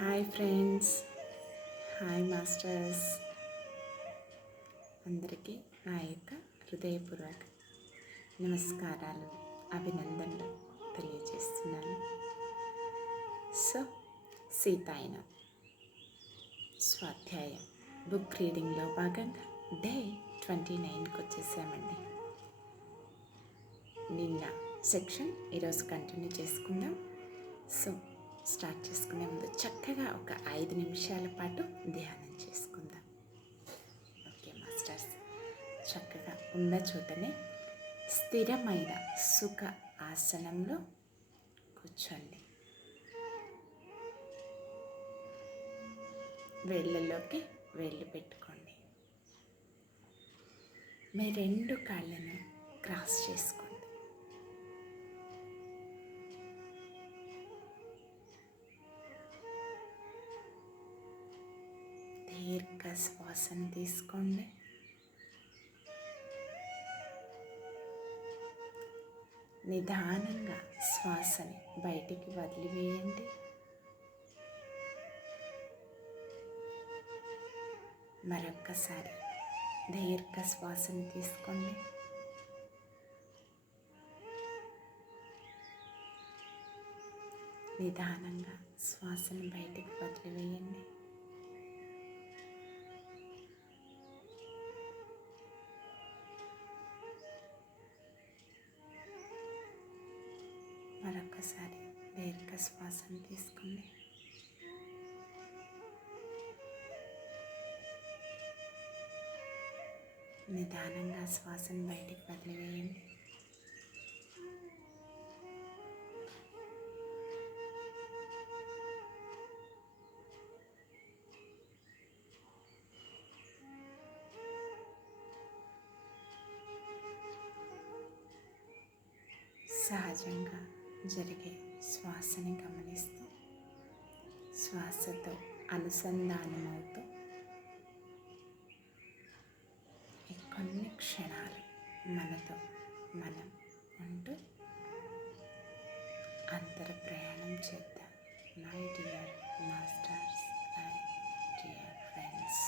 Hi friends, hi masters, అందరికీ నా యొక్క హృదయపూర్వక నమస్కారాలు, అభినందనలు తెలియజేస్తున్నాను. సో సీతాయన స్వాధ్యాయం బుక్ రీడింగ్లో భాగంగా డే 29కి వచ్చేసామండి. నిన్న సెక్షన్ ఈరోజు కంటిన్యూ చేసుకుందాం. సో స్టార్ట్ చేసుకునే ముందు చక్కగా ఒక 5 నిమిషాల పాటు ధ్యానం చేసుకుందాం. ఓకే మాస్టర్స్, చక్కగా ఉన్న చోటనే స్థిరమైన సుఖ ఆసనంలో కూర్చోండి. వేళ్ళలోకి వేళ్ళు పెట్టుకోండి. మీ 2 కాళ్ళను క్రాస్ చేసుకోండి. దీర్ఘ శ్వాసను తీసుకోండి. నిదానంగా శ్వాసని బయటికి వదిలివేయండి. మరొక్కసారి దీర్ఘ శ్వాసను తీసుకోండి. నిదానంగా శ్వాసను బయటికి వదిలివేయండి. మరొకసారి దీర్ఘ శ్వాసను తీసుకోండి. నిదానంగా శ్వాసను బయటికి వదిలివేయండి. సహజంగా జరిగే శ్వాసని గమనిస్తూ శ్వాసతో అనుసంధానమవుతూ ఈ కొన్ని క్షణాలు మనతో మనం ఉంటూ అంతర ప్రయాణం చేద్దాం. My dear masters, my dear friends.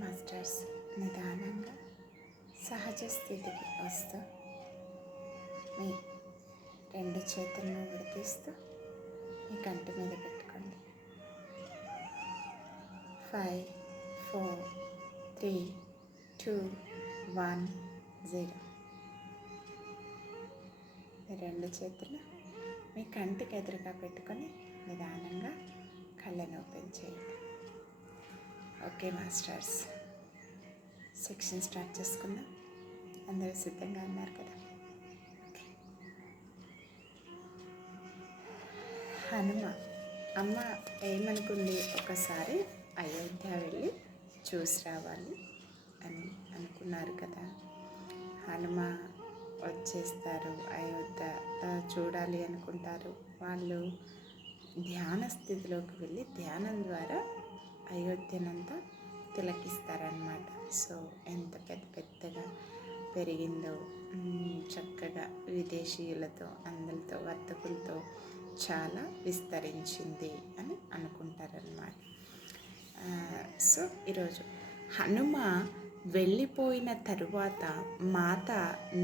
Masters. నిదానంగా సహజ స్థితికి వస్తూ మీ 2 చేతులను విడదీస్తూ మీ కంటి మీద పెట్టుకోండి. 5, 4, 3, 2, 1, 0. ఈ 2 చేతులు మీ కంటికి ఎదురుగా పెట్టుకొని నిదానంగా కళ్ళను ఓపెన్ చేయండి. ఓకే మాస్టర్స్, సెక్షన్ స్టార్ట్ చేసుకుందాం. అందరూ సిద్ధంగా ఉన్నారు కదా? హనుమ అమ్మ ఏమనుకుంది, ఒకసారి అయోధ్య వెళ్ళి చూసి రావాలి అని అనుకున్నారు కదా. హనుమ వచ్చేస్తారు, అయోధ్య చూడాలి అనుకుంటారు. వాళ్ళు ధ్యాన స్థితిలోకి వెళ్ళి ధ్యానం ద్వారా అయోధ్యనంతా తిలకిస్తారనమాట. సో ఎంత పెద్దగా పెరిగిందో, చక్కగా విదేశీయులతో అందరితో వర్తకులతో చాలా విస్తరించింది అని అనుకుంటారన్నమాట. సో ఈరోజు హనుమ వెళ్ళిపోయిన తరువాత మాత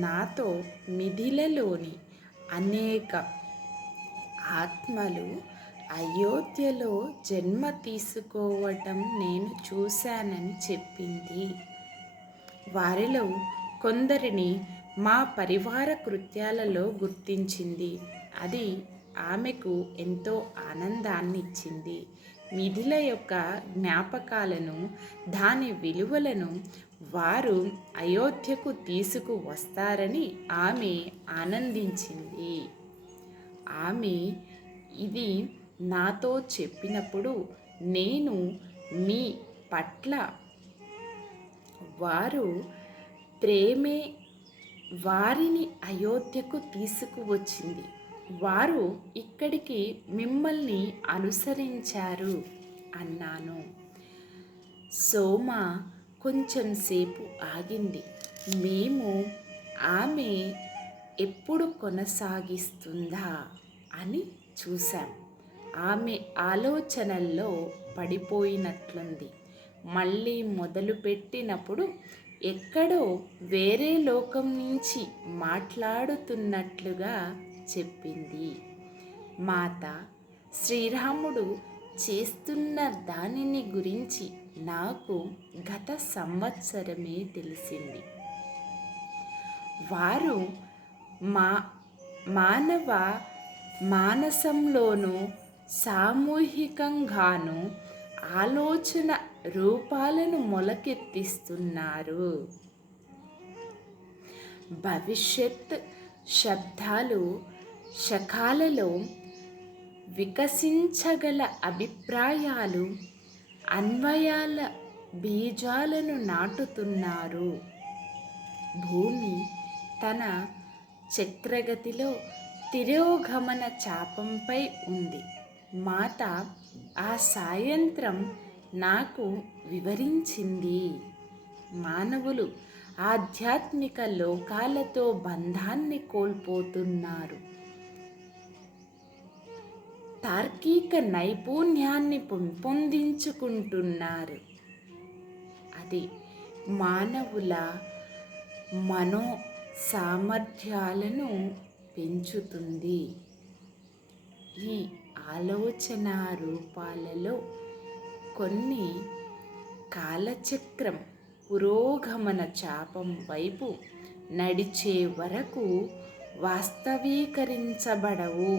నాతో మిథిలలోని అనేక ఆత్మలు అయోధ్యలో జన్మ తీసుకోవటం నేను చూశానని చెప్పింది. వారిలో కొందరిని మా పరివార కృత్యాలలో గుర్తించింది. అది ఆమెకు ఎంతో ఆనందాన్ని ఇచ్చింది. మిథిల యొక్క జ్ఞాపకాలను, దాని విలువలను వారు అయోధ్యకు తీసుకువస్తారని ఆమె ఆనందించింది. ఆమె ఇది నాతో చెప్పినప్పుడు నేను మీ పట్ల వారు ప్రేమే వారిని అయోధ్యకు తీసుకువచ్చింది. వారు ఇక్కడికి మిమ్మల్ని అనుసరించారు అన్నాను. సోమ కొంచెం సేపు ఆగింది. మేము ఆమె ఎప్పుడు కొనసాగిస్తుందా అని చూశాం. ఆమె ఆలోచనల్లో పడిపోయినట్లుంది. మళ్ళీ మొదలుపెట్టినప్పుడు ఎక్కడో వేరే లోకం నుంచి మాట్లాడుతున్నట్లుగా చెప్పింది. మాత, శ్రీరాముడు చేస్తున్న దానిని గురించి నాకు గత సంవత్సరమే తెలిసింది. వారు మానవ మానసంలోనూ సామూహికంగాను ఆలోచన రూపాలను మొలకెత్తిస్తున్నారు. భవిష్యత్ శబ్దాలు శకాలలో వికసించగల అభిప్రాయాలు, అన్వయాల బీజాలను నాటుతున్నారు. భూమి తన చక్రగతిలో తిరోగమన చాపంపై ఉంది. మాత ఆ సాయంత్రం నాకు వివరించింది. మానవులు ఆధ్యాత్మిక లోకాలతో బంధాన్ని కోల్పోతున్నారు. తార్కిక నైపుణ్యాన్ని పెంపొందించుకుంటున్నారు. అది మానవుల మనో సామర్థ్యాలను పెంచుతుంది. ఈ ఆలోచన రూపాలలో కొన్ని కాలచక్రం పురోగమన చాపం వైపు నడిచే వరకు వాస్తవీకరించబడవు.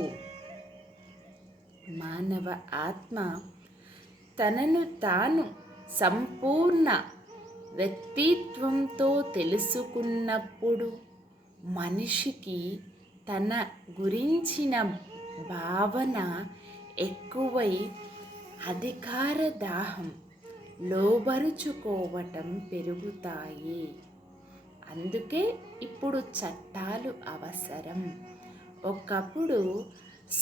మానవ ఆత్మ తనను తాను సంపూర్ణ వ్యక్తిత్వంతో తెలుసుకున్నప్పుడు మనిషికి తన గురించిన భావన ఎక్కువై అధికార దాహం, లోబరుచుకోవటం పెరుగుతాయి. అందుకే ఇప్పుడు చట్టాలు అవసరం. ఒకప్పుడు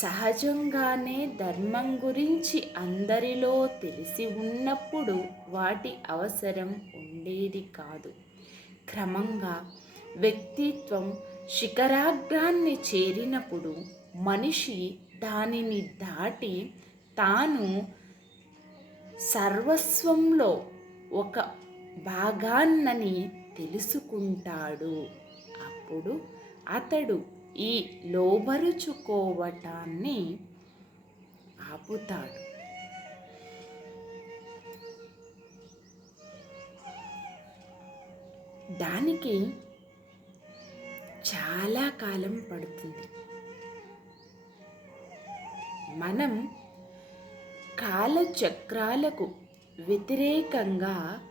సహజంగానే ధర్మం గురించి అందరిలో తెలిసి ఉన్నప్పుడు వాటి అవసరం ఉండేది కాదు. క్రమంగా వ్యక్తిత్వం శిఖరాగ్రాన్ని చేరినప్పుడు మనిషి దానిని దాటి తాను సర్వస్వంలో ఒక భాగాన్నని తెలుసుకుంటాడు. అప్పుడు అతడు ఈ లోబరుచుకోవటాన్ని ఆపుతాడు. దానికి చాలా కాలం పడుతుంది. మనం కాలచక్రాలకు వ్యతిరేకంగా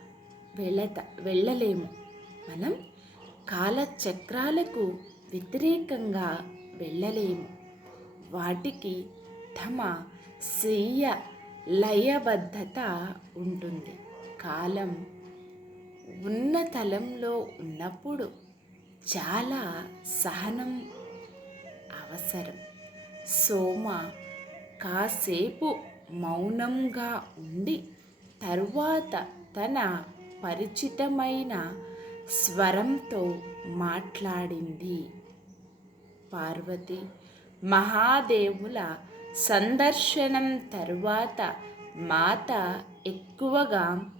వెళ్ళలేము. మనం కాలచక్రాలకు వ్యతిరేకంగా వెళ్ళలేము. వాటికి తమ స్వీయ లయబద్ధత ఉంటుంది. కాలం ఉన్న తలంలో ఉన్నప్పుడు చాలా సహనం అవసరం. సోమ కాసేపు మౌనంగా ఉండి తరువాత తన పరిచితమైన స్వరంతో మాట్లాడింది. పార్వతి మహాదేవుల సందర్శనం తరువాత మాత ఎక్కువగా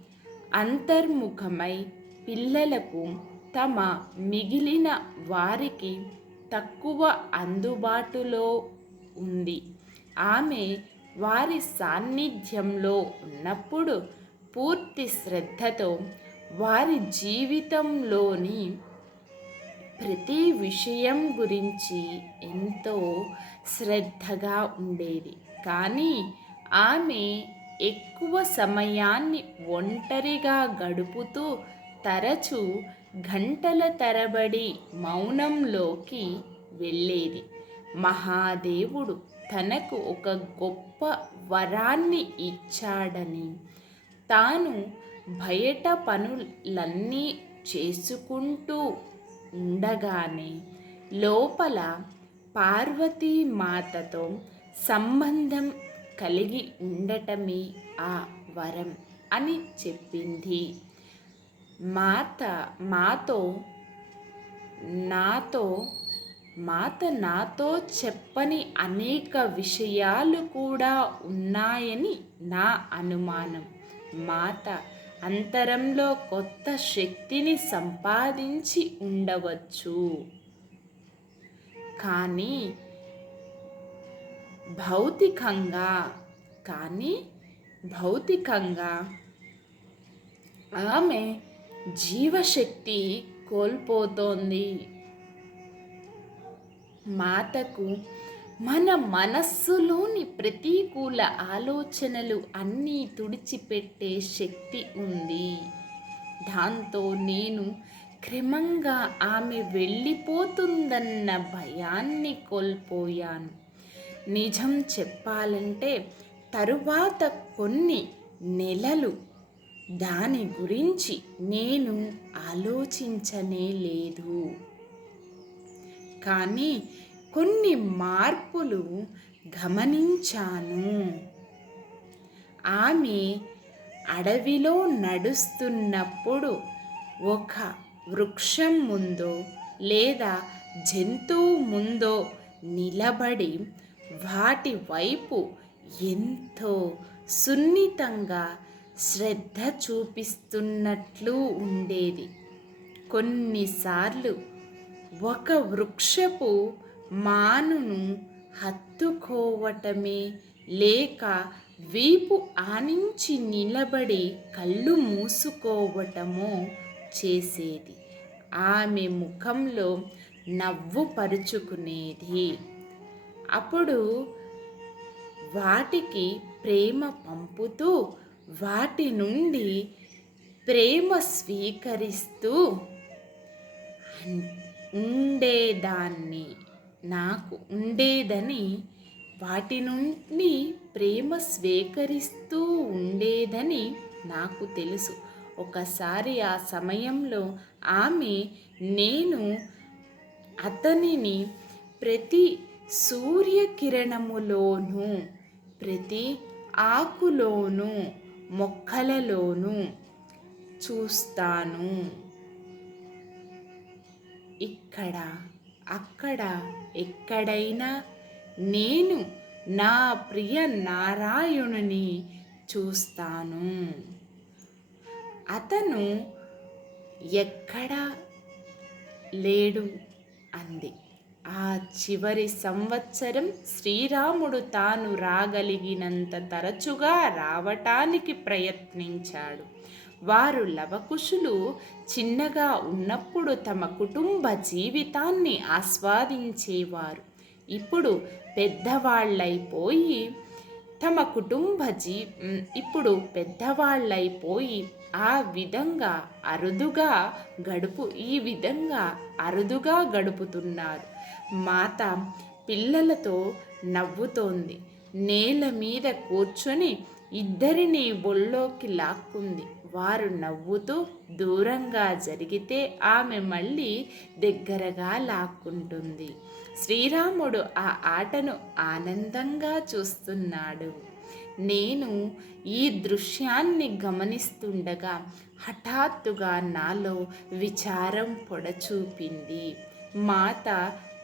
అంతర్ముఖమై పిల్లలకు తమ మిగిలిన వారికి తక్కువ అందుబాటులో ఉంది. ఆమె వారి సాన్నిధ్యంలో ఉన్నప్పుడు పూర్తి శ్రద్ధతో వారి జీవితంలోని ప్రతి విషయం గురించి ఎంతో శ్రద్ధగా ఉండేది. కానీ ఆమె ఎక్కువ సమయాన్ని ఒంటరిగా గడుపుతూ తరచూ గంటల తరబడి మౌనంలోకి వెళ్ళేది. మహాదేవుడు తనకు ఒక గొప్ప వరాన్ని ఇచ్చాడని, తాను బయట పనులన్నీ చేసుకుంటూ ఉండగానే లోపల పార్వతీమాతతో సంబంధం కలిగి ఉండటమే ఆ వరం అని చెప్పింది. మాత నాతో చెప్పని అనేక విషయాలు కూడా ఉన్నాయని నా అనుమానం. మాత అంతరంలో కొత్త శక్తిని సంపాదించి ఉండవచ్చు. కానీ భౌతికంగా ఆమె జీవశక్తి కోల్పోతోంది. మాతకు మన మనస్సులోని ప్రతికూల ఆలోచనలు అన్నీ తుడిచిపెట్టే శక్తి ఉంది. దాంతో నేను క్రమంగా ఆమె వెళ్ళిపోతుందన్న భయాన్ని కోల్పోయాను. నిజం చెప్పాలంటే తరువాత కొన్ని నెలలు దాని గురించి నేను ఆలోచించనే లేదు. కానీ కొన్ని మార్పులు గమనించాను. ఆమె అడవిలో నడుస్తున్నప్పుడు ఒక వృక్షం ముందో లేదా జంతువు ముందో నిలబడి వాటి వైపు ఎంతో సున్నితంగా శ్రద్ధ చూపిస్తున్నట్లు ఉండేది. కొన్నిసార్లు ఒక వృక్షపు మానును హత్తుకోవటమే లేక వీపు ఆనించి నిలబడి కళ్ళు మూసుకోవటమో చేసేది. ఆమె ముఖంలో నవ్వు పరుచుకునేది. అప్పుడు వాటికి ప్రేమ పంపుతూ వాటి నుండి ప్రేమ స్వీకరిస్తూ నాకు ఉండేదని, వాటి నుండి ప్రేమ స్వీకరిస్తూ ఉండేదని నాకు తెలుసు. ఒకసారి ఆ సమయంలో ఆమె నేను అతనిని ప్రతి సూర్యకిరణములోనూ, ప్రతి ఆకులోనూ, మొక్కలలోనూ చూస్తాను. ఇక్కడ అక్కడ ఎక్కడైనా నేను నా ప్రియ నారాయణుని చూస్తాను. అతను ఎక్కడా లేడు అంది. ఆ చివరి సంవత్సరం శ్రీరాముడు తాను రాగలిగినంత తరచుగా రావటానికి ప్రయత్నించాడు. వారు లవకుశులు చిన్నగా ఉన్నప్పుడు తమ కుటుంబ జీవితాన్ని ఆస్వాదించేవారు. ఇప్పుడు పెద్దవాళ్ళైపోయి తమ కుటుంబ ఇప్పుడు పెద్దవాళ్ళైపోయి ఈ విధంగా అరుదుగా గడుపుతున్నారు. మాత పిల్లలతో నవ్వుతోంది. నేల మీద కూర్చొని ఇద్దరిని ఒళ్ళోకి లాక్కుంది. వారు నవ్వుతూ దూరంగా జరిగితే ఆమె మళ్ళీ దగ్గరగా లాక్కుంటుంది. శ్రీరాముడు ఆ ఆటను ఆనందంగా చూస్తున్నాడు. నేను ఈ దృశ్యాన్ని గమనిస్తుండగా హఠాత్తుగా నాలో విచారం పొడచూపింది. మాత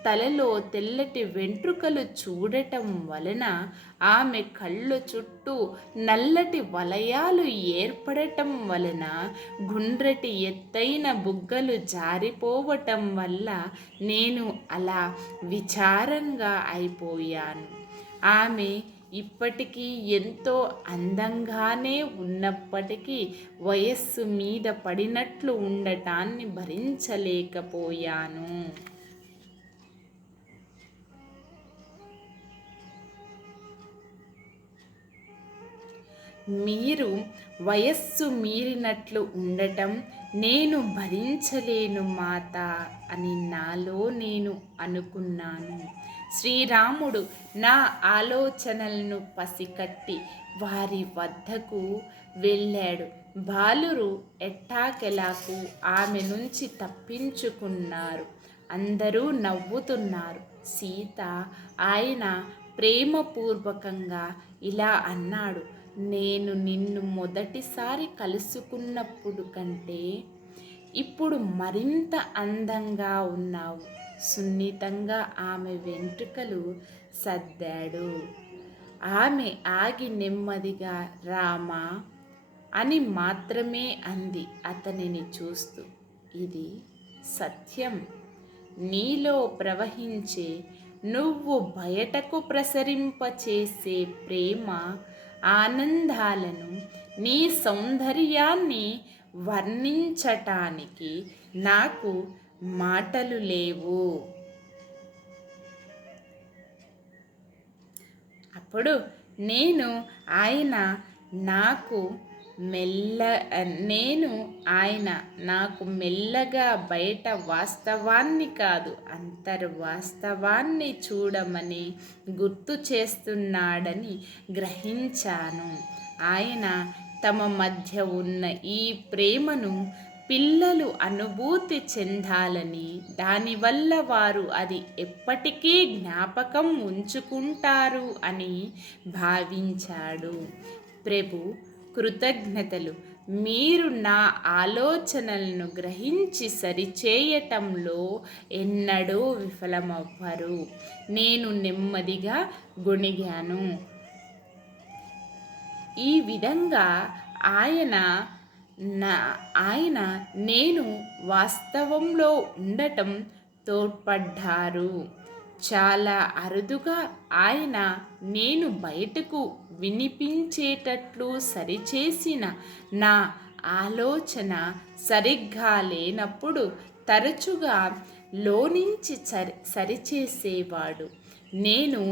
తలలో తెల్లటి వెంట్రుకలు చూడటం వలన ఆమె కళ్ళు చుట్టూ నల్లటి వలయాలు ఏర్పడటం వలన గుండ్రటి ఎత్తైన బుగ్గలు జారిపోవటం వల్ల నేను అలా విచారంగా అయిపోయాను. ఆమె ఇప్పటికీ ఎంతో అందంగానే ఉన్నప్పటికీ వయస్సు మీద పడినట్లు ఉండటాన్ని భరించలేకపోయాను. మీరు వయస్సు మీరినట్లు ఉండటం నేను భరించలేను మాత అని నాలో నేను అనుకున్నాను. శ్రీరాముడు నా ఆలోచనలను పసికట్టి వారి వద్దకు వెళ్ళాడు. బాలురు ఎట్టాకెలాకు ఆమె నుంచి తప్పించుకున్నారు. అందరూ నవ్వుతున్నారు. సీత ఆయన ప్రేమపూర్వకంగా ఇలా అన్నాడు, నేను నిన్ను మొదటిసారి కలుసుకున్నప్పుడు కంటే ఇప్పుడు మరింత అందంగా ఉన్నావు. సున్నితంగా ఆమె వెంట్రుకలు సర్దాడు. ఆమె ఆగి నెమ్మదిగా రామా అని మాత్రమే అంది అతనిని చూస్తూ. ఇది సత్యం. నీలో ప్రవహించే, నువ్వు బయటకు ప్రసరింపచేసే ప్రేమ ఆనందాలను, నీ సౌందర్యాన్ని వర్ణించటానికి నాకు మాటలు లేవు. అప్పుడు నేను ఆయన నాకు మెల్లగా బయట వాస్తవాన్ని కాదు అంతర్వాస్తవాన్ని చూడమని గుర్తు చేస్తున్నాడని గ్రహించాను. ఆయన తమ మధ్య ఉన్న ఈ ప్రేమను పిల్లలు అనుభూతి చెందాలని, దానివల్ల వారు అది ఎప్పటికీ జ్ఞాపకం ఉంచుకుంటారు అని భావించాడు. ప్రభు, కృతజ్ఞతలు. మీరు నా ఆలోచనలను గ్రహించి సరిచేయటంలో ఎన్నడూ విఫలమవ్వరు. నేను నెమ్మదిగా గొణిగాను. ఈ విధంగా ఆయన నేను వాస్తవంలో ఉండటం తోడ్పడ్డారు. చాలా అరుదుగా ఆయన నేను బయటకు వినిపించేటట్లు సరిచేసిన నా ఆలోచన సరిగ్గా లేనప్పుడు తరచుగా లోనించి సరిచేసేవాడు. నేను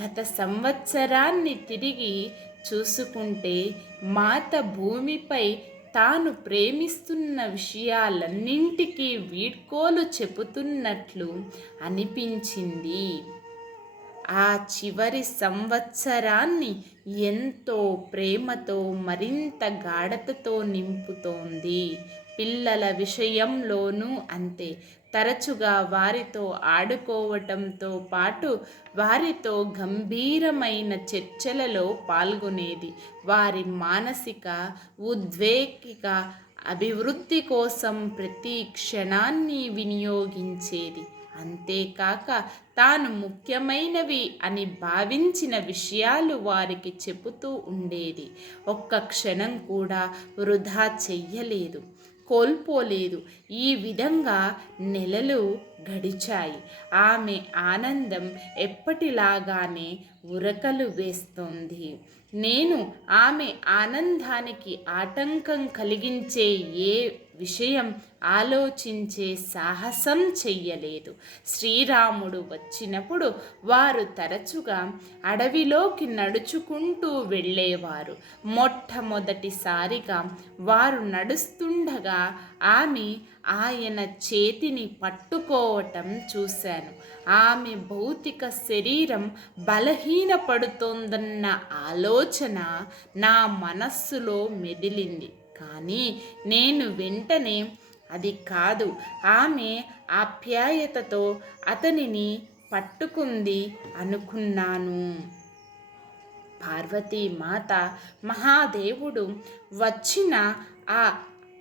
గత సంవత్సరాన్ని తిరిగి చూసుకుంటే మాత భూమిపై తాను ప్రేమిస్తున్న విషయాలన్నింటికీ వీడ్కోలు చెబుతున్నట్లు అనిపించింది. ఆ చివరి సంవత్సరాన్ని ఎంతో ప్రేమతో, మరింత గాఢతతో నింపుతోంది. పిల్లల విషయంలోనూ అంతే. తరచుగా వారితో ఆడుకోవటంతో పాటు వారితో గంభీరమైన చర్చలలో పాల్గొనేది. వారి మానసిక, ఉద్వేగిక అభివృద్ధి కోసం ప్రతి క్షణాన్ని వినియోగించేది. అంతేకాక తాను ముఖ్యమైనవి అని భావించిన విషయాలు వారికి చెబుతూ ఉండేది. ఒక్క క్షణం కూడా వృధా చెయ్యలేదు, కోల్పోలేదు. ఈ విధంగా నెలలు గడిచాయి. ఆమె ఆనందం ఎప్పటిలాగానే ఉరకలు వేస్తోంది. నేను ఆమె ఆనందానికి ఆటంకం కలిగించే ఏ విషయం ఆలోచించే సాహసం చెయ్యలేదు. శ్రీరాముడు వచ్చినప్పుడు వారు తరచుగా అడవిలోకి నడుచుకుంటూ వెళ్ళేవారు. మొట్టమొదటిసారిగా వారు నడుస్తుండగా ఆమె ఆయన చేతిని పట్టుకోవటం చూశాను. ఆమె భౌతిక శరీరం బలహీనపడుతోందన్న ఆలోచన నా మనస్సులో మెదిలింది. కానీ నేను వెంటనే అది కాదు, ఆమె ఆప్యాయతతో అతనిని పట్టుకుంది అనుకున్నాను. పార్వతీమాత మహాదేవుడు వచ్చిన ఆ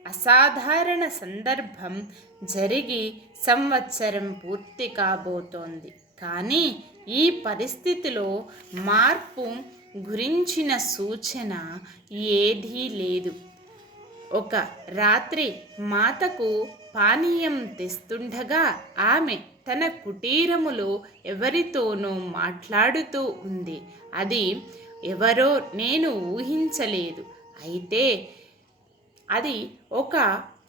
అసాధారణ సందర్భం జరిగి సంవత్సరం పూర్తి కాబోతోంది. కానీ ఈ పరిస్థితిలో మార్పు గురించిన సూచన ఏదీ లేదు. ఒక రాత్రి మాతకు పానీయం తెస్తుండగా ఆమె తన కుటీరములో ఎవరితోనో మాట్లాడుతూ ఉంది. అది ఎవరో నేను ఊహించలేదు. అయితే అది ఒక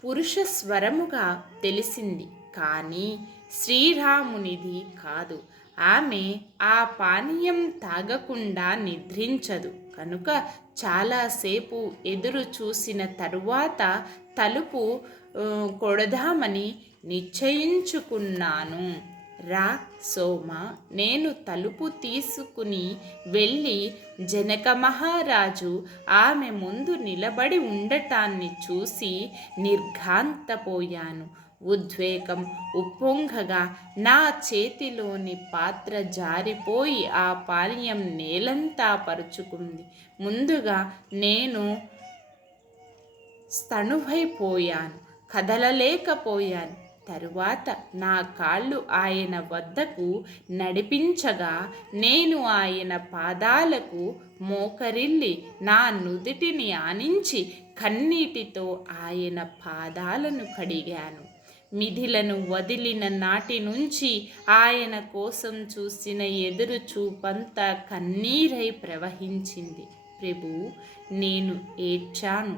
పురుష స్వరముగా తెలిసింది. కానీ శ్రీరామునిది కాదు. ఆమె ఆ పానీయం తాగకుండా నిద్రించదు కనుక చాలాసేపు ఎదురు చూసిన తరువాత తలుపు కొడదామని నిశ్చయించుకున్నాను. రా సోమ, నేను తలుపు తీసుకుని వెళ్ళి జనక మహారాజు ఆమె ముందు నిలబడి ఉండటాన్ని చూసి నిర్ఘాంతపోయాను. ఉద్వేగం ఉప్పొంగగా నా చేతిలోని పాత్ర జారిపోయి ఆ పానీయం నేలంతా పరుచుకుంది. ముందుగా నేను స్తణువైపోయాను, కదలలేకపోయాను. తరువాత నా కాళ్ళు ఆయన వద్దకు నడిపించగా నేను ఆయన పాదాలకు మోకరిల్లి నా నుదిటిని ఆనించి కన్నీటితో ఆయన పాదాలను కడిగాను. మిథిలను వదిలిన నాటి నుంచి ఆయన కోసం చూసిన ఎదురు చూపంతా కన్నీరై ప్రవహించింది. ప్రభు, నేను ఏడ్చాను.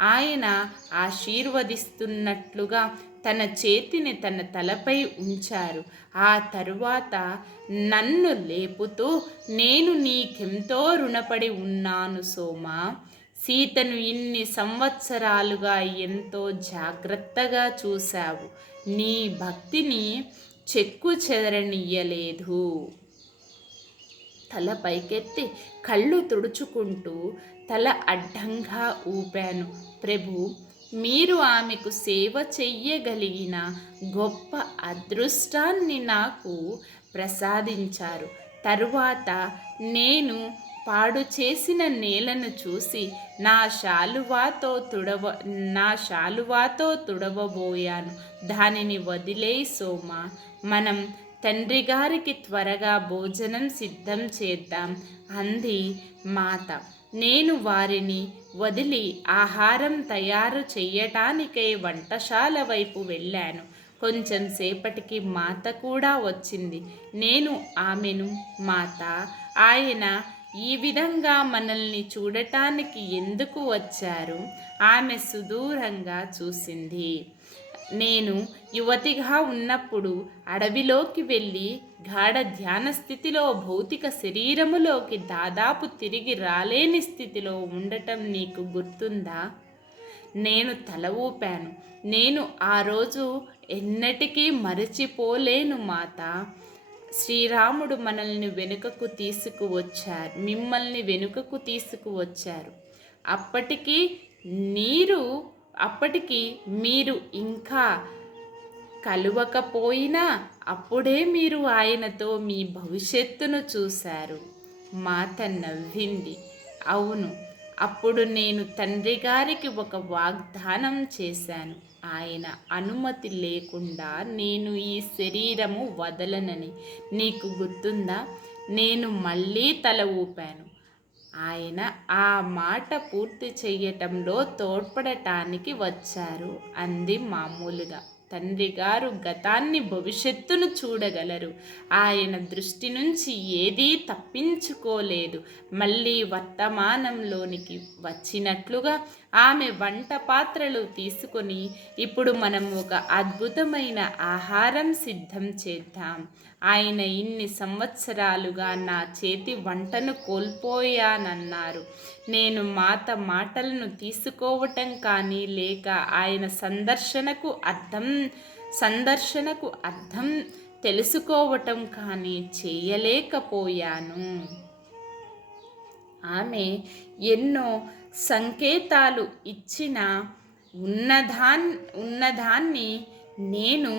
ఆయన ఆశీర్వదిస్తున్నట్లుగా తన చేతిని తన తలపై ఉంచారు. ఆ తరువాత నన్ను లేపుతూ, నేను నీకెంతో రుణపడి ఉన్నాను సోమా. సీతను ఇన్ని సంవత్సరాలుగా ఎంతో జాగ్రత్తగా చూశావు. నీ భక్తిని చెక్కు చెదరనియ్యలేదు. తల పైకెత్తి కళ్ళు తుడుచుకుంటూ తల అడ్డంగా ఊపాను. ప్రభు, మీరు ఆమెకు సేవ చెయ్యగలిగిన గొప్ప అదృష్టాన్ని నాకు ప్రసాదించారు. తరువాత నేను పాడు చేసిన నేలను చూసి నా శాలువాతో తుడవబోయాను. దానిని వదిలేయి సోమ, మనం తండ్రి గారికి త్వరగా భోజనం సిద్ధం చేద్దాం అంది మాత. నేను వారిని వదిలి ఆహారం తయారు చెయ్యటానికై వంటశాల వైపు వెళ్ళాను. కొంచెం సేపటికి మాత కూడా వచ్చింది. నేను ఆమెను, మాత, ఆయన ఈ విధంగా మనల్ని చూడటానికి ఎందుకు వచ్చారు? ఆమె సుదూరంగా చూసింది. నేను యువతిగా ఉన్నప్పుడు అడవిలోకి వెళ్ళి గాఢ ధ్యాన స్థితిలో భౌతిక శరీరములోకి దాదాపు తిరిగి రాలేని స్థితిలో ఉండటం నీకు గుర్తుందా? నేను తల ఊపాను. నేను ఆ రోజు ఎన్నటికీ మరచిపోలేను మాత. శ్రీరాముడు మిమ్మల్ని వెనుకకు తీసుకువచ్చారు. అప్పటికి మీరు ఇంకా కలువకపోయినా అప్పుడే మీరు ఆయనతో మీ భవిష్యత్తును చూశారు. మాత నవ్వింది. అవును, అప్పుడు నేను తండ్రి గారికి ఒక వాగ్దానం చేశాను. ఆయన అనుమతి లేకుండా నేను ఈ శరీరము వదలనని. నీకు గుర్తుందా? నేను మళ్ళీ తల ఊపాను. ఆయన ఆ మాట పూర్తి చెయ్యటంలో తోడ్పడటానికి వచ్చారు అంది మామూలుగా. తండ్రి గారు గతాన్ని భవిష్యత్తును చూడగలరు. ఆయన దృష్టి నుంచి ఏదీ తప్పించుకోలేదు. మళ్ళీ వర్తమానంలోనికి వచ్చినట్లుగా ఆమె వంట పాత్రలు తీసుకొని, ఇప్పుడు మనం ఒక అద్భుతమైన ఆహారం సిద్ధం చేద్దాం. ఆయన ఇన్ని సంవత్సరాలుగా నా చేతి వంటను కోల్పోయానన్నారు. నేను మాటలను తీసుకోవటం కానీ, లేక ఆయన సందర్శనకు అర్థం తెలుసుకోవటం కానీ చేయలేకపోయాను. ఆమె ఎన్నో సంకేతాలు ఇచ్చినా ఉన్నదాన్ని నేను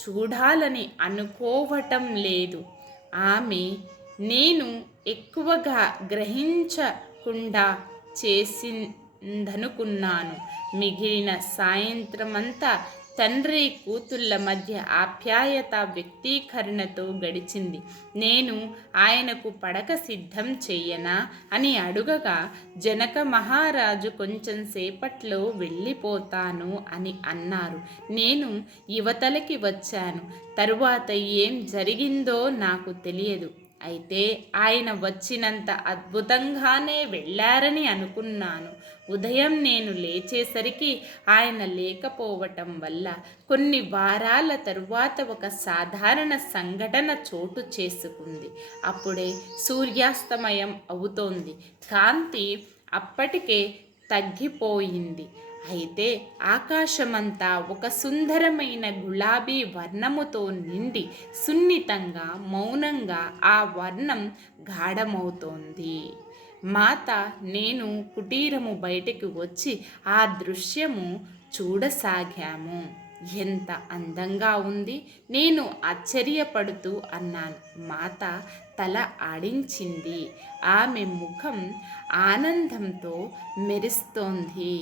చూడాలని అనుకోవటం లేదు. ఆమె నేను ఎక్కువగా గ్రహించకుండా చేసిందనుకున్నాను. మిగిలిన సాయంత్రమంతా తండ్రి కూతుళ్ళ మధ్య ఆప్యాయత వ్యక్తీకరణతో గడిచింది. నేను ఆయనకు పడక సిద్ధం చెయ్యనా అని అడుగగా, జనక మహారాజు కొంచెం సేపట్లో వెళ్ళిపోతాను అని అన్నారు. నేను యువతలకి వచ్చాను. తరువాత ఏం జరిగిందో నాకు తెలియదు. అయితే ఆయన వచ్చినంత అద్భుతంగానే వెళ్ళారని అనుకున్నాను. ఉదయం నేను లేచేసరికి ఆయన లేకపోవటం వల్ల కొన్ని వారాల తరువాత ఒక సాధారణ సంఘటన చోటు చేసుకుంది. అప్పుడే సూర్యాస్తమయం అవుతోంది. కాంతి అప్పటికే తగ్గిపోయింది. అయితే ఆకాశమంతా ఒక సుందరమైన గులాబీ వర్ణముతో నిండి సున్నితంగా, మౌనంగా ఆ వర్ణం గాఢమవుతోంది. మాత నేను కుటీరము బయటకు వచ్చి ఆ దృశ్యము చూడసాగాము. ఎంత అందంగా ఉంది! నేను ఆశ్చర్యపడుతూ అన్నాను. మాత తల ఆడించింది. ఆమె ముఖం ఆనందంతో మెరుస్తోంది.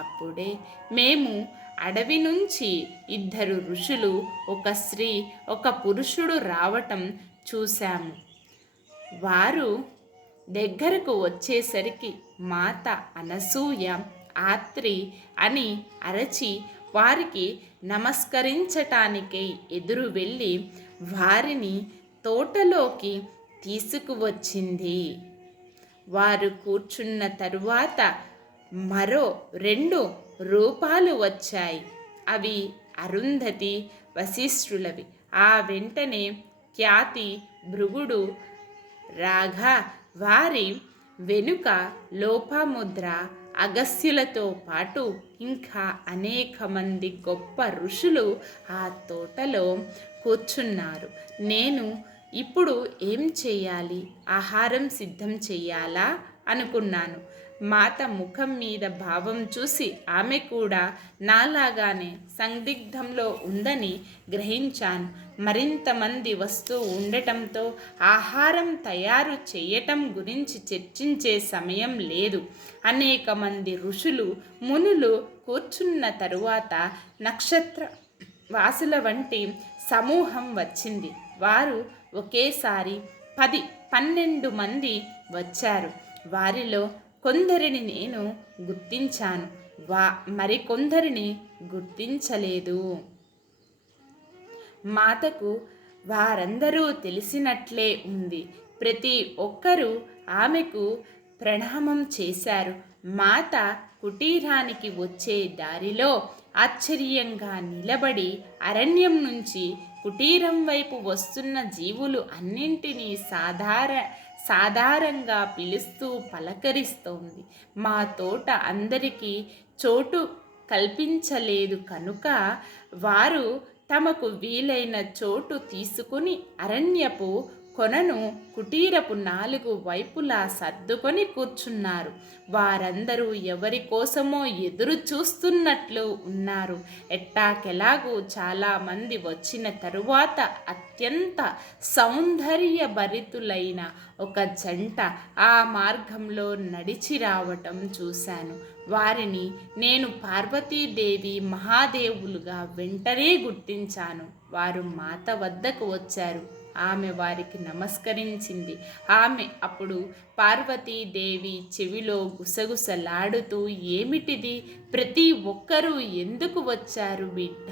అప్పుడే మేము అడవి నుంచి 2 ఋషులు, ఒక స్త్రీ, ఒక పురుషుడు రావటం చూశాము. వారు దగ్గరకు వచ్చేసరికి మాత అనసూయ ఆత్రి అని అరచి వారికి నమస్కరించటానికై ఎదురు వెళ్ళి వారిని తోటలోకి తీసుకువచ్చింది. వారు కూర్చున్న తరువాత మరో 2 రూపాలు వచ్చాయి. అవి అరుంధతి, వశిష్ఠులవి. ఆ వెంటనే ఖ్యాతి, భృగుడు, రాఘ, వారి వెనుక లోపాముద్ర, అగస్త్యులతో పాటు ఇంకా అనేక మంది గొప్ప ఋషులు ఆ తోటలో కూర్చున్నారు. నేను ఇప్పుడు ఏం చేయాలి? ఆహారం సిద్ధం చెయ్యాలా అనుకున్నాను. మాత ముఖం మీద భావం చూసి ఆమె కూడా నాలాగానే సందిగ్ధంలో ఉందని గ్రహించాను. మరింతమంది వస్తూ ఉండటంతో ఆహారం తయారు చేయటం గురించి చర్చించే సమయం లేదు. అనేక మంది ఋషులు, మునులు కూర్చున్న తరువాత నక్షత్ర వాసుల వంటి సమూహం వచ్చింది. వారు ఒకేసారి 10-12 మంది వచ్చారు. వారిలో కొందరిని నేను గుర్తించాను, మరికొందరిని గుర్తించలేదు. మాతకు వారందరూ తెలిసినట్లే ఉంది. ప్రతి ఒక్కరూ ఆమెకు ప్రణామం చేశారు. మాత కుటీరానికి వచ్చే దారిలో ఆశ్చర్యంగా నిలబడి అరణ్యం నుంచి కుటీరం వైపు వస్తున్న జీవులు అన్నింటినీ సాధారణంగా పిలుస్తూ పలకరిస్తోంది. మా తోట అందరికీ చోటు కల్పించలేదు కనుక వారు తమకు వీలైన చోటు తీసుకుని అరణ్యపు కొనను కుటీరపు 4 వైపులా సర్దుకొని కూర్చున్నారు. వారందరూ ఎవరి కోసమో ఎదురు చూస్తున్నట్లు ఉన్నారు. ఎట్టాకెలాగూ చాలామంది వచ్చిన తరువాత అత్యంత సౌందర్యభరితులైన ఒక జంట ఆ మార్గంలో నడిచి రావటం చూశాను. వారిని నేను పార్వతీదేవి మహాదేవులుగా వెంటనే గుర్తించాను. వారు మాత వద్దకు వచ్చారు. ఆమె వారికి నమస్కరించింది. ఆమె అప్పుడు పార్వతీదేవి చెవిలో గుసగుసలాడుతూ, ఏమిటిది? ప్రతి ఒక్కరూ ఎందుకు వచ్చారు బిడ్డ?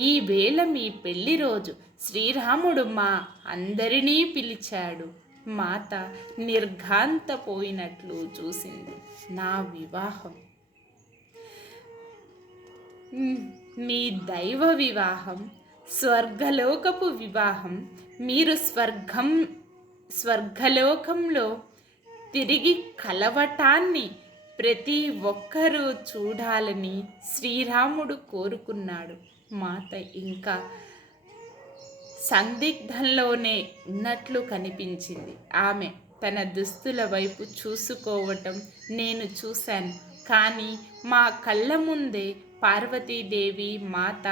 ఈ వేళ మీ పెళ్లి రోజు. శ్రీరాముడు మా అందరినీ పిలిచాడు. మాత నిర్ఘాంతపోయినట్లు చూసింది. నా వివాహం, మీ దైవ వివాహం, స్వర్గలోకపు వివాహం. మీరు స్వర్గలోకంలో తిరిగి కలవటాన్ని ప్రతి ఒక్కరూ చూడాలని శ్రీరాముడు కోరుకున్నాడు. మాత ఇంకా సందిగ్ధంలోనే ఉన్నట్లు కనిపించింది. ఆమె తన దుస్తుల వైపు చూసుకోవటం నేను చూశాను. కానీ మా కళ్ళ ముందే పార్వతీదేవి మాత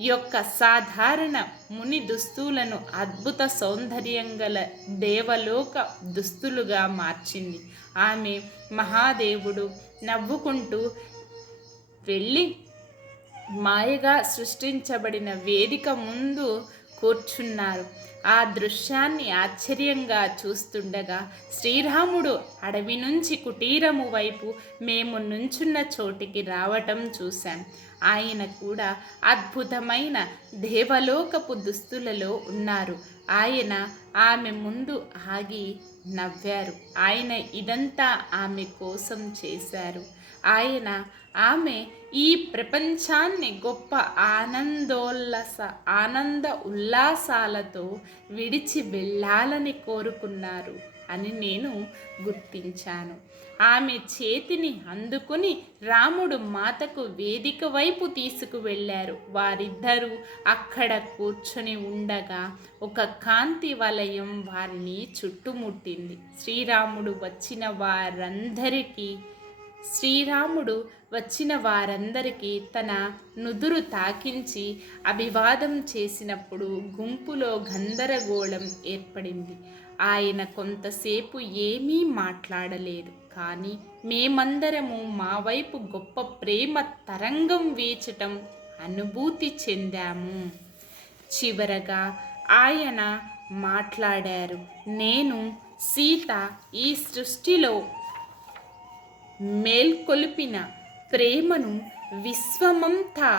యొక్క సాధారణ ముని దుస్తులను అద్భుత సౌందర్యం గల దేవలోక దుస్తులుగా మార్చింది. ఆమె మహాదేవుడు నవ్వుకుంటూ వెళ్ళి మాయగా సృష్టించబడిన వేదిక ముందు కూర్చున్నారు. ఆ దృశ్యాన్ని ఆశ్చర్యంగా చూస్తుండగా శ్రీరాముడు అడవి నుంచి కుటీరము వైపు మేము నుంచున్న చోటికి రావటం చూశాం. ఆయన కూడా అద్భుతమైన దేవలోకపు దుస్తులలో ఉన్నారు. ఆయన ఆమె ముందు ఆగి నవ్వారు. ఆయన ఇదంతా ఆమె కోసం చేశారు. ఆమె ఈ ప్రపంచాన్ని గొప్ప ఆనంద ఉల్లాసాలతో విడిచి వెళ్ళాలని కోరుకున్నారు అని నేను గుర్తించాను. ఆమె చేతిని అందుకుని రాముడు మాతకు వేదిక వైపు తీసుకువెళ్ళారు. వారిద్దరూ అక్కడ కూర్చొని ఉండగా ఒక కాంతి వలయం వారిని చుట్టుముట్టింది. శ్రీరాముడు వచ్చిన వారందరికీ తన నుదురు తాకించి అభివాదం చేసినప్పుడు గుంపులో గందరగోళం ఏర్పడింది. ఆయన కొంతసేపు ఏమీ మాట్లాడలేదు. కానీ మేమందరము మా వైపు గొప్ప ప్రేమ తరంగం వీచటం అనుభూతి చెందాము. చివరగా ఆయన మాట్లాడారు. నేను సీత ఈ సృష్టిలో మేల్కొల్పిన ప్రేమను విశ్వమంతా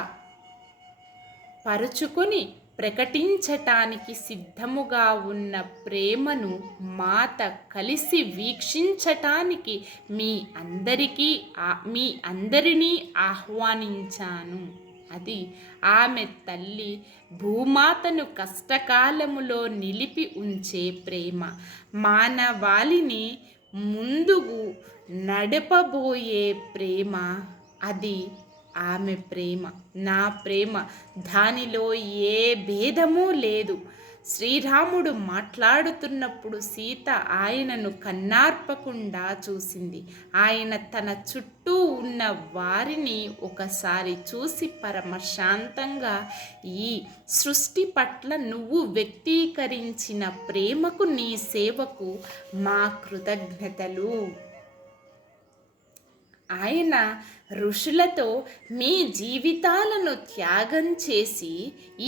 పరుచుకొని ప్రకటించటానికి సిద్ధముగా ఉన్న ప్రేమను మాత కలిసి వీక్షించటానికి మీ అందరినీ ఆహ్వానించాను. అది ఆమె తల్లి భూమాతను కష్టకాలములో నిలిపి ఉంచే ప్రేమ, మానవాళిని ముందుకు నడపబోయే ప్రేమ. అది ఆమె ప్రేమ, నా ప్రేమ. దానిలో ఏ భేదమూ లేదు. శ్రీరాముడు మాట్లాడుతున్నప్పుడు సీత ఆయనను కన్నార్పకుండా చూసింది. ఆయన తన చుట్టూ ఉన్న వారిని ఒకసారి చూసి పరమశాంతంగా, ఈ సృష్టి పట్ల నువ్వు వ్యక్తీకరించిన ప్రేమకు, నీ సేవకు మా కృతజ్ఞతలు. ఆయన ఋషులతో మీ జీవితాలను త్యాగం చేసి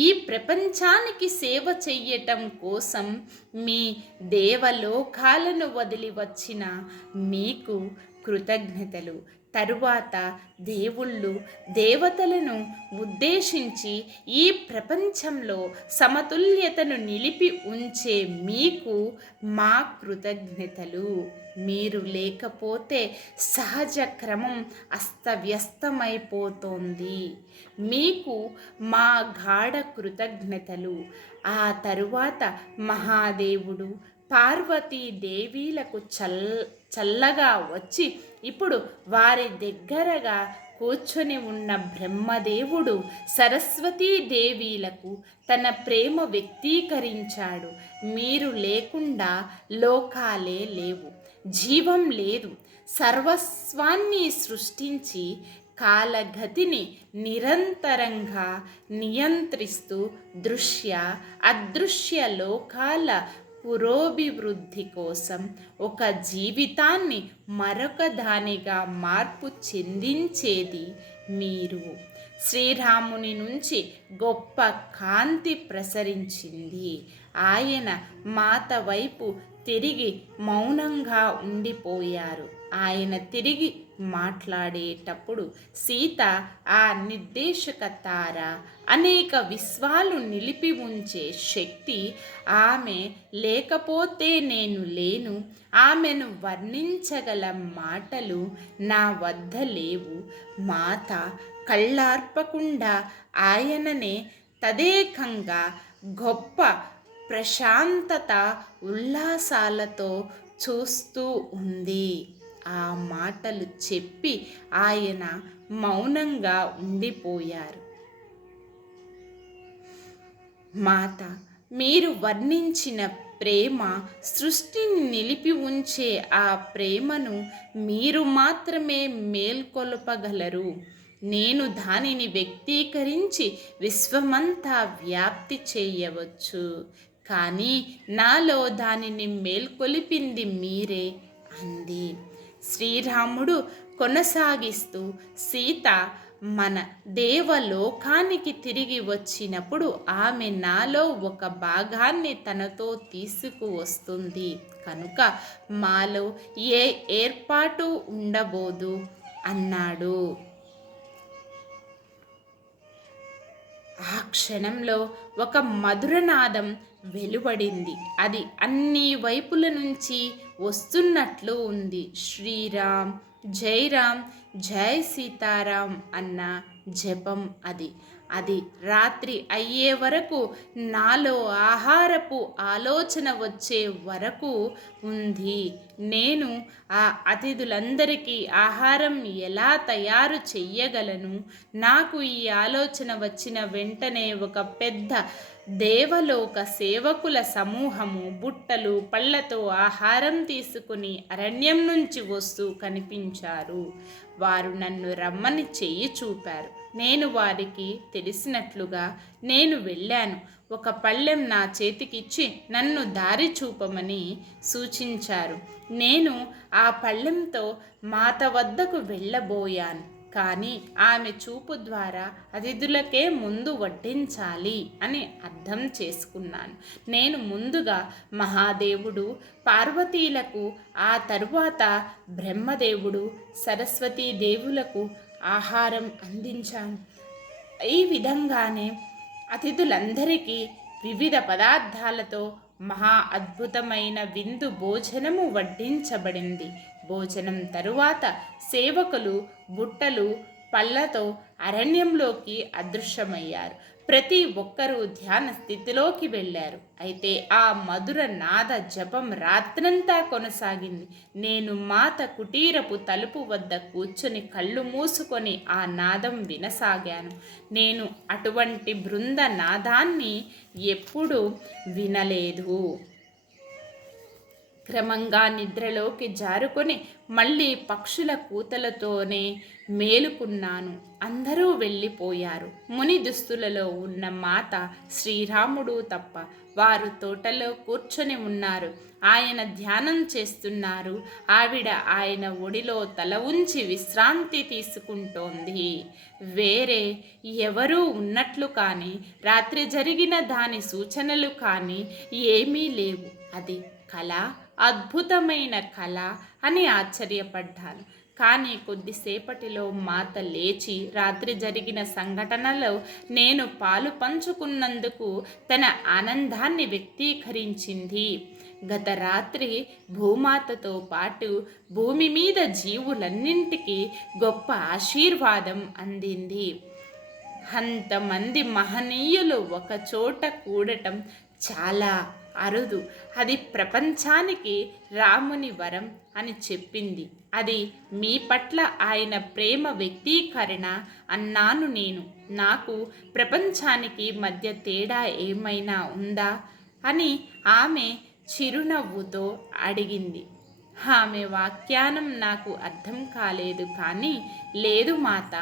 ఈ ప్రపంచానికి సేవ చెయ్యటం కోసం మీ దేవలోకాలను వదిలి వచ్చిన మీకు కృతజ్ఞతలు. తరువాత దేవుళ్ళు దేవతలను ఉద్దేశించి ఈ ప్రపంచంలో సమతుల్యతను నిలిపి ఉంచే మీకు మా కృతజ్ఞతలు. మీరు లేకపోతే సహజ క్రమం అస్తవ్యస్తమైపోతోంది. మీకు మా గాఢ కృతజ్ఞతలు. ఆ తరువాత మహాదేవుడు పార్వతీదేవీలకు చల్లగా వచ్చి ఇప్పుడు వారి దగ్గరగా కూర్చొని ఉన్న బ్రహ్మదేవుడు సరస్వతీదేవీలకు తన ప్రేమ వ్యక్తీకరించాడు. మీరు లేకుండా లోకాలే లేవు, జీవం లేదు. సర్వస్వాన్ని సృష్టించి కాలగతిని నిరంతరంగా నియంత్రిస్తూ దృశ్య అదృశ్య లోకాల పురోభివృద్ధి కోసం ఒక జీవితాన్ని మరొక దానిగా మార్పు చెందించేది మీరు. శ్రీరాముని నుంచి గొప్ప కాంతి ప్రసరించింది. ఆయన మాత వైపు తిరిగి మౌనంగా ఉండిపోయారు. ఆయన తిరిగి మాట్లాడేటప్పుడు సీత ఆ నిర్దేశక తార, అనేక విశ్వాలు నిలిపి ఉంచే శక్తి ఆమె లేకపోతే నేను లేను. ఆమెను వర్ణించగల మాటలు నా వద్ద లేవు. మాత కళ్ళార్పకుండా ఆయననే తదేకంగా గొప్ప ప్రశాంతత ఉల్లాసాలతో చూస్తూ ఉంది. ఆ మాటలు చెప్పి ఆయన మౌనంగా ఉండిపోయారు. మాత, మీరు వర్ణించిన ప్రేమ, సృష్టిని నిలిపి ఉంచే ఆ ప్రేమను మీరు మాత్రమే మేల్కొల్పగలరు. నేను దానిని వ్యక్తీకరించి విశ్వమంతా వ్యాప్తి చేయవచ్చు, కానీ నాలో దానిని మేల్కొలిపింది మీరే అంది. శ్రీరాముడు కొనసాగిస్తూ, సీత మన దేవలోకానికి తిరిగి వచ్చినప్పుడు ఆమె నాలో ఒక భాగాన్ని తనతో తీసుకువస్తుంది. కనుక మాలో ఏ ఏర్పాటు ఉండబోదు అన్నాడు. ఆ క్షణంలో ఒక మధురనాదం వెలువడింది. అది అన్ని వైపుల నుంచి వస్తున్నట్లు ఉంది. శ్రీరామ్, జై రామ్, జై సీతారాం అన్న జపం అది. అది రాత్రి అయ్యే వరకు, నాలో ఆహారపు ఆలోచన వచ్చే వరకు ఉంది. నేను ఆ అతిథులందరికీ ఆహారం ఎలా తయారు చెయ్యగలను? నాకు ఈ ఆలోచన వచ్చిన వెంటనే ఒక పెద్ద దేవలోక సేవకుల సమూహము బుట్టలు పళ్ళతో ఆహారం తీసుకుని అరణ్యం నుంచి వస్తూ కనిపించారు. వారు నన్ను రమ్మని చెయ్యి చూపారు. నేను వారికి తెలిసినట్లుగా నేను వెళ్ళాను. ఒక పళ్ళెం నా చేతికిచ్చి నన్ను దారి చూపమని సూచించారు. నేను ఆ పళ్ళెంతో మాత వద్దకు వెళ్ళబోయాను. కానీ ఆమె చూపు ద్వారా అతిథులకే ముందు వడ్డించాలి అని అర్థం చేసుకున్నాను. నేను ముందుగా మహాదేవుడు, పార్వతీలకు, ఆ తరువాత బ్రహ్మదేవుడు, సరస్వతీదేవులకు ఆహారం అందించాను. ఈ విధంగానే అతిథులందరికీ వివిధ పదార్థాలతో మహా అద్భుతమైన విందు భోజనము వడ్డించబడింది. భోజనం తరువాత సేవకులు బుట్టలు పళ్ళతో అరణ్యంలోకి అదృశ్యమయ్యారు. ప్రతి ఒక్కరూ ధ్యాన స్థితిలోకి వెళ్ళారు. అయితే ఆ మధుర నాద జపం రాత్రంతా కొనసాగింది. నేను మాత కుటీరపు తలుపు వద్ద కూర్చొని కళ్ళు మూసుకొని ఆ నాదం వినసాగాను. నేను అటువంటి బృంద నాదాన్ని ఎప్పుడూ వినలేదు. క్రమంగా నిద్రలోకి జారుకొని మళ్ళీ పక్షుల కూతలతోనే మేలుకున్నాను. అందరూ వెళ్ళిపోయారు. ముని దుస్తులలో ఉన్న మాత, శ్రీరాముడు తప్ప. వారు తోటలో కూర్చొని ఉన్నారు. ఆయన ధ్యానం చేస్తున్నారు. ఆవిడ ఆయన ఒడిలో తల ఉంచి విశ్రాంతి తీసుకుంటోంది. వేరే ఎవరూ ఉన్నట్లు కానీ రాత్రి జరిగిన దాని సూచనలు కానీ ఏమీ లేవు. అది కళ, అద్భుతమైన కళ అని ఆశ్చర్యపడ్డాను. కానీ కొద్దిసేపటిలో మాత లేచి రాత్రి జరిగిన సంఘటనలో నేను పాలు పంచుకున్నందుకు తన ఆనందాన్ని వ్యక్తీకరించింది. గత రాత్రి భూమాతతో పాటు భూమి మీద జీవులన్నింటికీ గొప్ప ఆశీర్వాదం అందింది. అంతమంది మహనీయులు ఒకచోట కూడటం చాలా అరుదు. అది ప్రపంచానికి రాముని వరం అని చెప్పింది. అది మీ పట్ల ఆయన ప్రేమ వ్యక్తీకరణ అన్నాను నేను. నాకు ప్రపంచానికి మధ్య తేడా ఏమైనా ఉందా అని ఆమె చిరునవ్వుతో అడిగింది. ఆమె వ్యాఖ్యానం నాకు అర్థం కాలేదు. కానీ లేదు మాత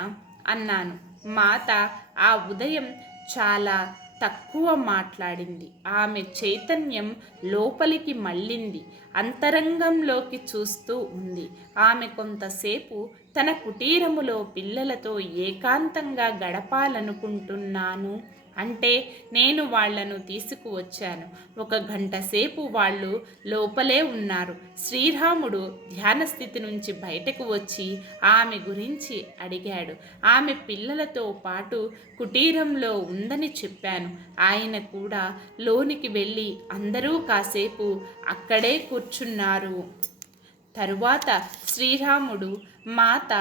అన్నాను. మాత ఆ ఉదయం చాలా తక్కువ మాట్లాడింది. ఆమె చైతన్యం లోపలికి మళ్ళింది. అంతరంగంలోకి చూస్తూ ఉంది. ఆమె కొంతసేపు తన కుటీరములో పిల్లలతో ఏకాంతంగా గడపాలనుకుంటున్నాను అంటే నేను వాళ్లను తీసుకువచ్చాను. 1 గంట సేపు వాళ్ళు లోపలే ఉన్నారు. శ్రీరాముడు ధ్యాన స్థితి నుంచి బయటకు వచ్చి ఆమె గురించి అడిగాడు. ఆమె పిల్లలతో పాటు కుటీరంలో ఉందని చెప్పాను. ఆయన కూడా లోనికి వెళ్ళి అందరూ కాసేపు అక్కడే కూర్చున్నారు. తరువాత శ్రీరాముడు మాత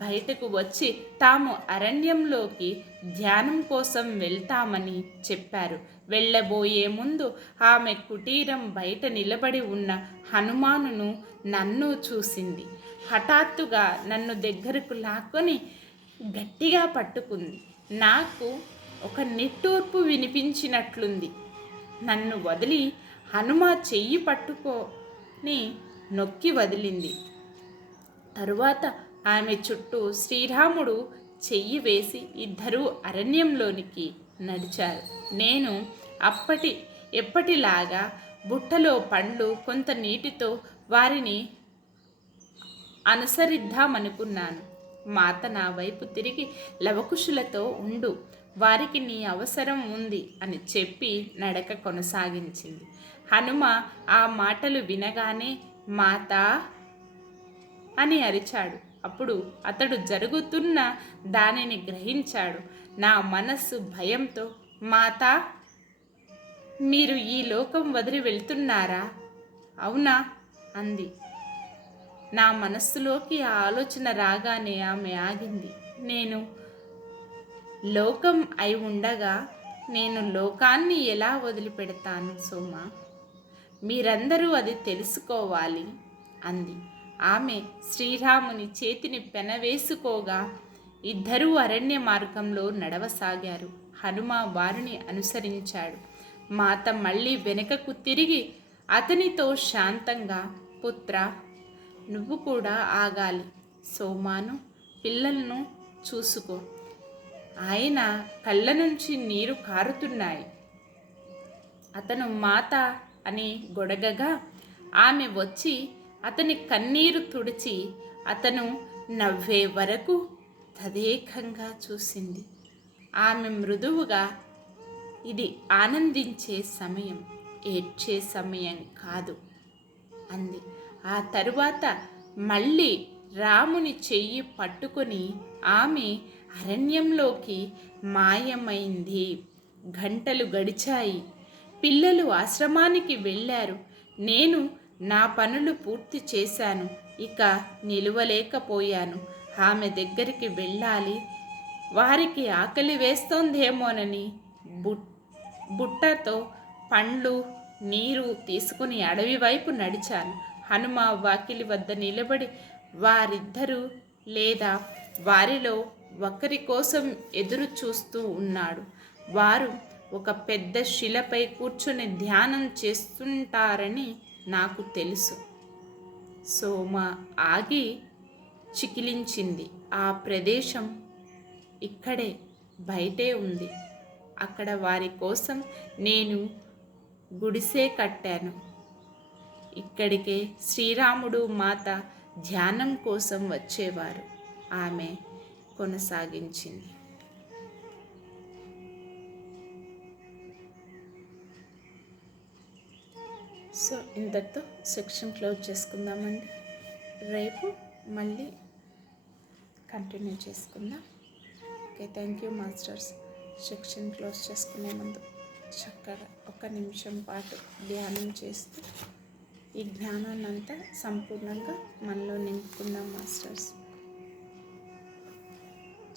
బయటకు వచ్చి తాము అరణ్యంలోకి ధ్యానం కోసం వెళ్తామని చెప్పారు. వెళ్ళబోయే ముందు ఆమె కుటీరం బయట నిలబడి ఉన్న హనుమానును నన్ను చూసింది. హఠాత్తుగా నన్ను దగ్గరకు లాక్కొని గట్టిగా పట్టుకుంది. నాకు ఒక నిట్టూర్పు వినిపించినట్లుంది. నన్ను వదిలి హనుమ చెయ్యి పట్టుకొని నొక్కి వదిలింది. తరువాత ఆమె చుట్టూ శ్రీరాముడు చెయ్యి వేసి ఇద్దరూ అరణ్యంలోనికి నడిచారు. నేను ఎప్పటిలాగా బుట్టలో పండ్లు కొంత నీటితో వారిని అనుసరిద్దామనుకున్నాను. మాత నా వైపు తిరిగి లవకుశులతో ఉండు, వారికి నీ అవసరం ఉంది అని చెప్పి నడక కొనసాగించింది. హనుమ ఆ మాటలు వినగానే మాతా అని అరిచాడు. అప్పుడు అతడు జరుగుతున్న దానిని గ్రహించాడు. నా మనస్సు భయంతో మాతా, మీరు ఈ లోకం వదిలి వెళ్తున్నారా? అవునా అంది. నా మనస్సులోకి ఆ ఆలోచన రాగానే ఆమె ఆగింది. నేను లోకం అయి ఉండగా నేను లోకాన్ని ఎలా వదిలిపెడతాను సోమా? మీరందరూ అది తెలుసుకోవాలి అంది. ఆమె శ్రీరాముని చేతిని పెనవేసుకోగా ఇద్దరూ అరణ్య మార్గంలో నడవసాగారు. హనుమ వారిని అనుసరించాడు. మాత మళ్ళీ వెనుకకు తిరిగి అతనితో శాంతంగా, పుత్ర, నువ్వు కూడా ఆగాలి. సోమాను పిల్లలను చూసుకో. ఆయన కళ్ళ నుంచి నీరు కారుతున్నాయి. అతను మాత అని గొడగగా ఆమె వచ్చి అతని కన్నీరు తుడిచి అతను నవ్వే వరకు తదేకంగా చూసింది. ఆమె మృదువుగా, ఇది ఆనందించే సమయం, ఏడ్చే సమయం కాదు అంది. ఆ తరువాత మళ్ళీ రాముని చెయ్యి పట్టుకొని ఆమె అరణ్యంలోకి మాయమైంది. గంటలు గడిచాయి. పిల్లలు ఆశ్రమానికి వెళ్ళారు. నేను నా పనులు పూర్తి చేశాను. ఇక నిలువలేకపోయాను. ఆమె దగ్గరికి వెళ్ళాలి. వారికి ఆకలి వేస్తోందేమోనని బుట్టతో పండ్లు, నీరు తీసుకుని అడవి వైపు నడిచాను. హనుమ వాకిలి వద్ద నిలబడి వారిద్దరూ లేదా వారిలో ఒకరి కోసం ఎదురు చూస్తూ ఉన్నాడు. వారు ఒక పెద్ద శిలపై కూర్చొని ధ్యానం చేస్తుంటారని నాకు తెలుసు. సోమ ఆగి చికిలించింది. ఆ ప్రదేశం ఇక్కడే, బయటే ఉంది. అక్కడ వారి కోసం నేను గుడిసె కట్టాను. ఇక్కడికే శ్రీరాముడు మాత ధ్యానం కోసం వచ్చేవారు. ఆమె కొనసాగించింది. సో ఇంతటితో సెక్షన్ క్లోజ్ చేసుకుందామండి. రేపు మళ్ళీ కంటిన్యూ చేసుకుందాం. Okay, thank you masters. Section close చేసుకునే ముందు చక్కగా 1 నిమిషం పాటు ధ్యానం చేస్తూ ఈ జ్ఞానాన్ని అంతా సంపూర్ణంగా మనలో నింపుకుందాం మాస్టర్స్.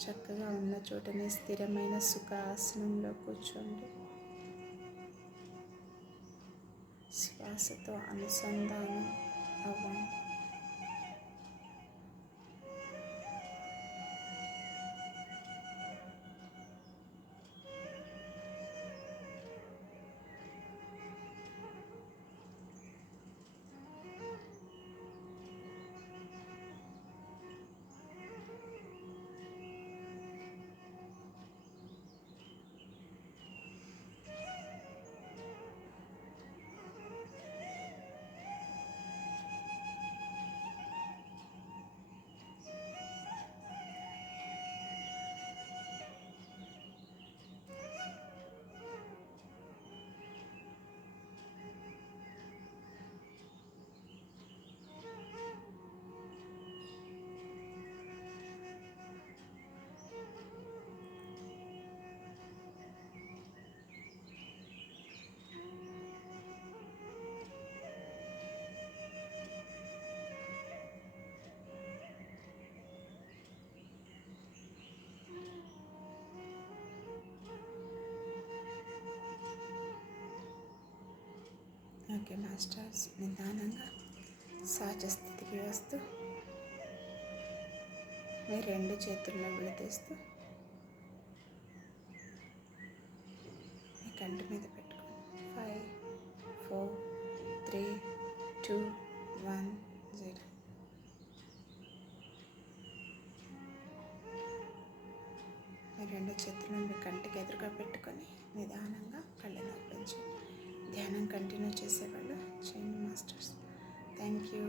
చక్కగా ఉన్న చోటనే స్థిరమైన సుఖ ఆసనంలో కూర్చోండి. శ్వాసతో అనుసంధానం అవ్వండి. ఓకే మాస్టర్స్, నిదానంగా సహజ స్థితికి వస్తూ మీ 2 చేతులను విడదీస్తూ మీ కంటి మీద పెట్టుకోండి. 5, 4, 3, 2, 1, 0. మీ 2 చేతులను మీ కంటికి ఎదురుగా పెట్టుకొని నిదానంగా కళ్ళను ఓపెన్ చేయండి. ధ్యానం కంటిన్యూ చేసేవాళ్ళు చేయండి మాస్టర్స్. Thank you.